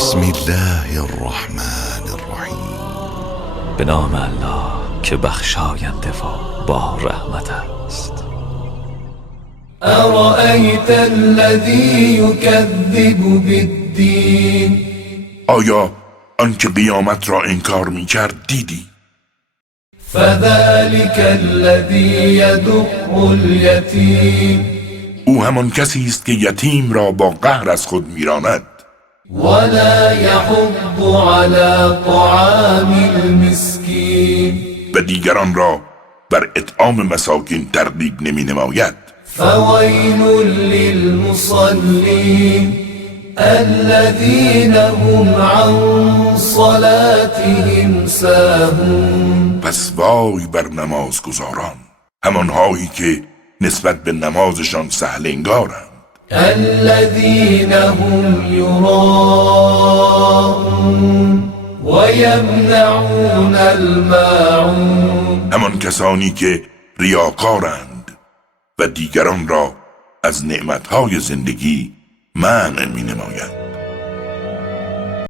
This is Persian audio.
بسم الله الرحمن الرحیم. به نام الله که بخشاینده و با رحمت است. ارأیت الذی یکذب بالدین، آیا آنکه قیامت را انکار می‌کرد دیدی؟ فذلک الذی یدع الیتیم، او همان کسی است که یتیم را با قهر از خود میراند ولا یحض علی طعام المسکین، و دیگران را بر اطعام مساکین ترغیب نمی‌نماید. فویل للمصلین الذین هم عن صلاتهم ساهون، پس وای بر نمازگزاران، همانهایی که نسبت به نمازشان سهل انگارند. الذین هم یراءون و یمنعون الماعون، همان کسانی که ریاکارند و دیگران را از نعمتهای زندگی منع می‌نمایند.